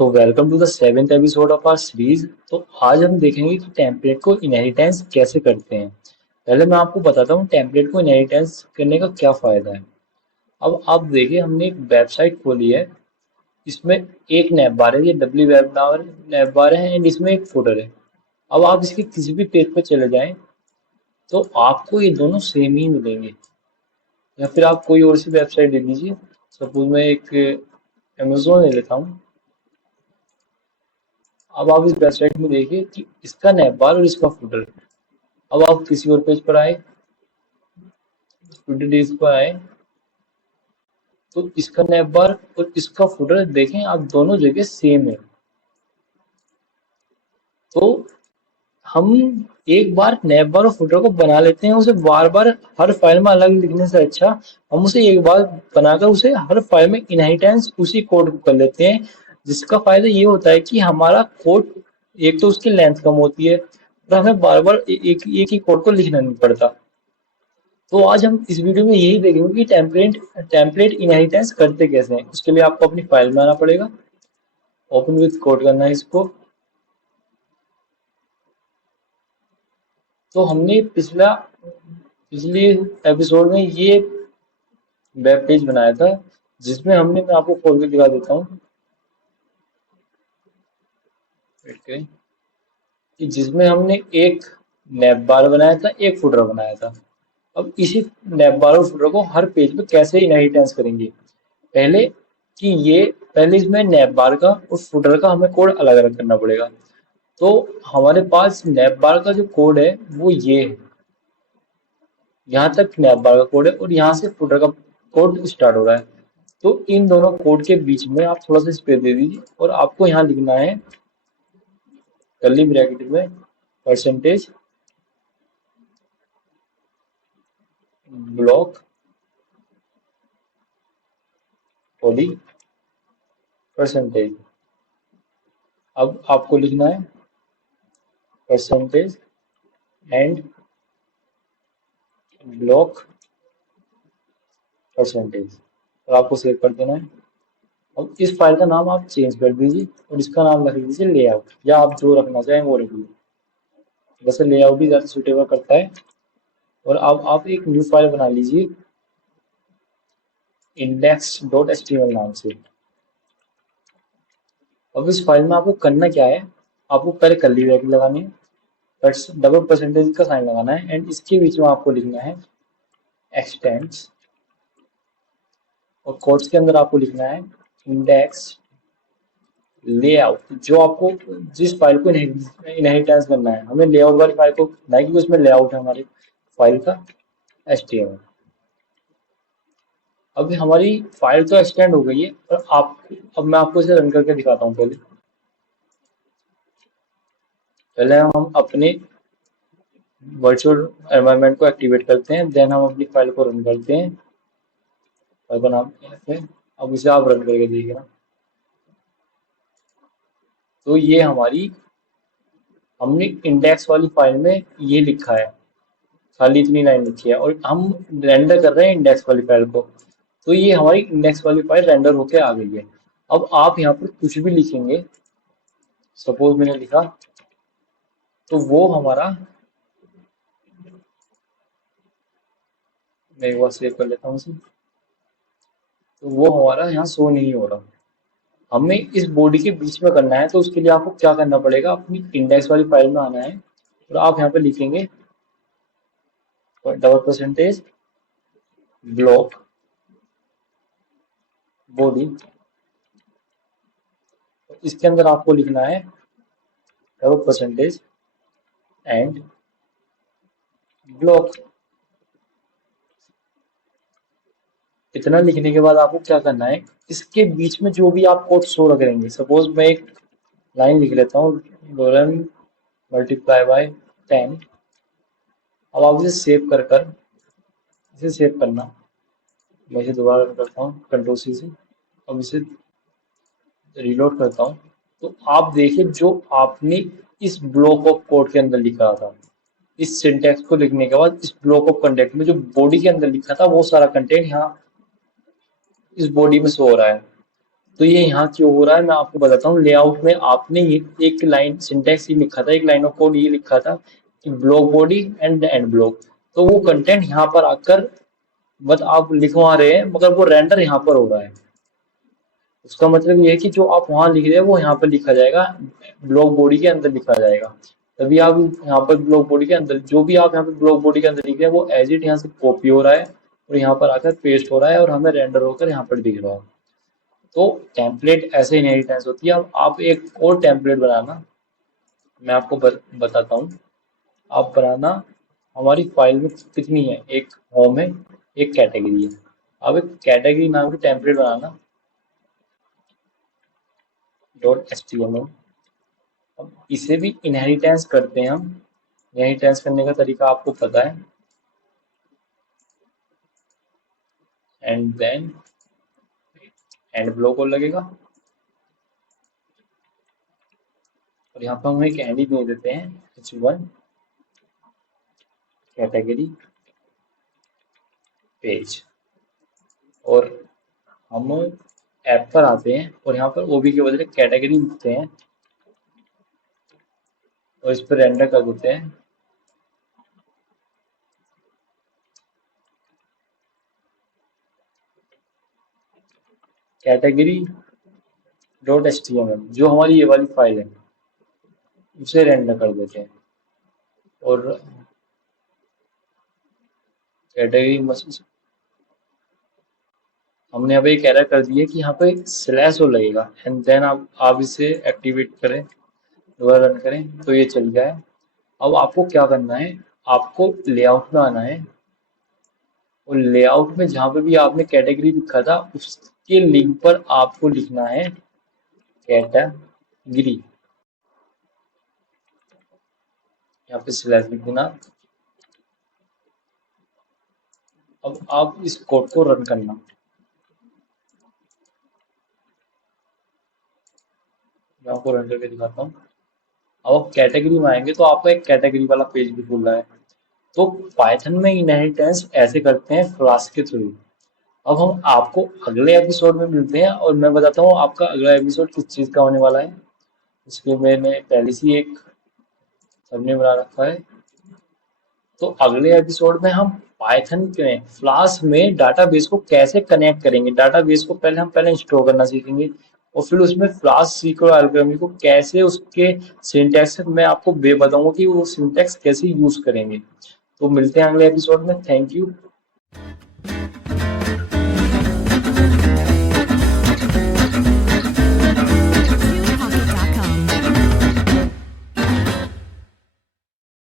So welcome to the seventh episode of our series. तो आज हम देखेंगे कि टेम्पलेट को इनहेरिटेंस कैसे करते हैं। पहले मैं आपको बताता हूँ टेम्पलेट को इनहेरिटेंस करने का क्या फायदा है। अब आप देखिए, हमने एक वेबसाइट खोली है। इसमें एक नैप बार है, ये डब्ल्यू वेबिनार नैप बार है एंड इसमें एक फुटर है। अब आप इसके किसी भी पेज पर चले जाएं तो आपको ये दोनों सेम ही मिलेंगे। या फिर आप कोई और सी वेबसाइट दे दीजिए। सपोज मैं एक अमेजोन ले लेता हूँ। अब आप इस वेबसाइट में देखिए कि इसका नैप बार और इसका फुटर। अब आप किसी और पेज पर आए, डेज पर आए, तो इसका नैप बार और इसका फुटर देखें आप, दोनों जगह सेम है। तो हम एक बार नैप बार और फुटर को बना लेते हैं, उसे बार बार हर फाइल में अलग लिखने से अच्छा हम उसे एक बार बनाकर उसे हर फाइल में इनहेरिटेंस उसी कोड को कर लेते हैं। जिसका फायदा ये होता है कि हमारा कोड, एक तो उसकी लेंथ कम होती है और हमें बार बार एक ही कोड को लिखना नहीं पड़ता। तो आज हम इस वीडियो में यही देखेंगे कि टेम्पलेट इनहेरिटेंस करते कैसे हैं। उसके लिए आपको अपनी फाइल में आना पड़ेगा, ओपन विथ कोड करना है इसको। तो हमने पिछले एपिसोड में ये वेब पेज बनाया था, जिसमें हमने, मैं आपको खोल के दिखा देता हूँ, कि जिसमें हमने एक नैप बार बनाया था, एक फुटर बनाया था। अब इसी नैप बार और फुटर को हर पेज पे कैसे इनहेरिटेंस करेंगे। पहले कि ये पहले इसमें नैप बार का और फुटर का हमें कोड अलग अलग करना पड़ेगा। तो हमारे पास नैप बार का जो कोड है वो ये है, यहाँ तक नैप बार का कोड है और यहाँ से फुटर का कोड स्टार्ट हो रहा है। तो इन दोनों कोड के बीच में आप थोड़ा सा स्पेस दे दीजिए और आपको यहाँ लिखना है कर्ली ब्रैकेट में परसेंटेज ब्लॉक होली परसेंटेज। अब आपको लिखना है परसेंटेज एंड ब्लॉक परसेंटेज और आपको सेव कर देना है। अब इस फाइल का नाम आप चेंज कर दीजिए और इसका नाम रख दीजिए लेआउट, या आप जो रखना चाहें वो रख लीजिए। वैसे लेआउट ही ज़्यादा सुटेबल करता है। और अब आप एक न्यू फाइल बना लीजिए index.html नाम से। अब इस फाइल में आपको करना क्या है, आपको पहले कर्ली ब्रैकेट लगानी है, डबल परसेंटेज का साइन लगाना है एंड इसके बीच में आपको लिखना है एक्सटेंड्स और कोट्स के अंदर आपको लिखना है इंडेक्स लेआउट। जो आपको जिस फाइल को इनहेरिटेंस करना है, हमें लेआउट वाली फाइल को नहीं, क्योंकि उसमें लेआउट है हमारी फाइल का HTML। अभी हमारी फाइल तो एक्सटेंड हो गई है और अब मैं आपको इसे रन करके दिखाता हूँ। पहले हम अपने वर्चुअल एनवायरनमेंट को एक्टिवेट करते हैं, देन हम अपनी फाइल को रन करते हैं। फाइल का नाम है, अब इसे आप रन करके देखिए। तो ये हमने इंडेक्स वाली फाइल में ये लिखा है, खाली इतनी लाइन लिखी है और हम रेंडर कर रहे हैं इंडेक्स वाली फाइल को। तो ये हमारी इंडेक्स वाली फाइल रेंडर होके आ गई है। अब आप यहाँ पर कुछ भी लिखेंगे, सपोज मैंने लिखा, तो वो हमारा, मैं एक बार सेव कर लेता हूँ इसे, तो वो हमारा यहाँ शो नहीं हो रहा। हमें इस बॉडी के बीच में करना है, तो उसके लिए आपको क्या करना पड़ेगा, अपनी इंडेक्स वाली फाइल में आना है और आप यहाँ पे लिखेंगे डबल परसेंटेज ब्लॉक बॉडी। इसके अंदर आपको लिखना है डबल परसेंटेज एंड ब्लॉक। इतना लिखने के बाद आपको क्या करना है, इसके बीच में जो भी आप कोड शो करेंगे, सपोज मैं एक लाइन लिख लेता हूँ, डॉलर मल्टीप्लाई बाय 10। अब आप इसे इसे सेव करना। मैं इसे दोबारा रन करता हूँ कंट्रोल सी से। अब इसे रीलोड करता हूँ। तो आप देखिए, जो आपने इस ब्लॉक ऑफ कोड के अंदर लिखा था, इस सिंटैक्स को लिखने के बाद इस ब्लॉक ऑफ कंटेंट में जो बॉडी के अंदर लिखा था, वो सारा कंटेंट यहाँ इस बॉडी में शो हो रहा है। तो ये यहाँ क्यों हो रहा है मैं आपको बताता हूँ। लेआउट में आपने ये एक लाइन सिंटेक्स ही लिखा था, एक लाइन ऑफ कोड ये लिखा था कि block body and and block, तो वो कंटेंट यहाँ पर आकर बस आप लिखवा रहे हैं मगर वो रेंडर यहाँ पर हो रहा है। उसका मतलब ये है कि जो आप वहां लिख रहे हैं वो यहाँ पर लिखा जाएगा, ब्लॉक बॉडी के अंदर लिखा जाएगा। तभी आप यहाँ पर ब्लॉक बॉडी के अंदर जो भी आप यहाँ पर ब्लॉक बॉडी के अंदर लिख रहे हैं वो एज इट यहाँ से कॉपी हो रहा है और यहाँ पर आकर पेस्ट हो रहा है और हमें रेंडर होकर यहाँ पर दिख रहा है। तो टेम्पलेट ऐसे इनहेरिटेंस होती है। अब आप एक और टेम्पलेट बनाना, मैं आपको बताता हूँ। आप बनाना, हमारी फाइल में कितनी है, एक होम है एक कैटेगरी है। आप एक कैटेगरी नाम की टेम्पलेट बनाना .html। अब इसे भी इनहेरिटेंस करते हैं हम। इनहेरिटेंस करने का तरीका आपको पता है। एंड देन एंड ब्लॉक और लगेगा और यहाँ पर हम एक एंड ही दे देते हैं h1 कैटेगरी पेज। और हम ऐप पर आते हैं और यहाँ पर ओबी के बदले कैटेगरी लिखते हैं और इस पर रेंडर कर देते हैं। कैटेगरी .html जो हमारी ये वाली फाइल है उसे रेंडर कर देते हैं। और कैटेगरी हमने यहाँ पे एक एरर कर दी है कि यहाँ पे स्लैश हो लगेगा एंड देन आप इसे एक्टिवेट करें, दोबारा रन करें तो ये चल गया है। अब आपको क्या करना है, आपको लेआउट में आना है और लेआउट में जहाँ पे भी आपने कैटेगरी लिखा था उसके लिंक पर आपको लिखना है कैटेगरी, यहाँ पे स्लैश लिख देना। अब आप इस कोड को रन करना, मैं आपको रन करके दिखाता हूँ। अब आप कैटेगरी में आएंगे तो आपको एक कैटेगरी वाला पेज भी खुल रहा है। तो पाइथन में इनहेरिटेंस ऐसे करते हैं क्लास के थ्रू। अब हम आपको अगले एपिसोड में मिलते हैं और मैं बताता हूँ आपका अगला एपिसोड किस चीज़ का होने वाला है। इसके मैंने पहले से एक सबने बना रखा है। तो अगले एपिसोड में हम पाइथन के फ्लास्क में डाटाबेस को कैसे कनेक्ट करेंगे, डाटाबेस को पहले इंस्टॉल करना सीखेंगे और फिर उसमें फ्लास्क सीक्वेंस एल्गोरिथम को कैसे उसके सिंटैक्स मैं आपको बताऊंगा कि वो सिंटैक्स कैसे यूज करेंगे। तो मिलते हैं अगले एपिसोड में। Thank you.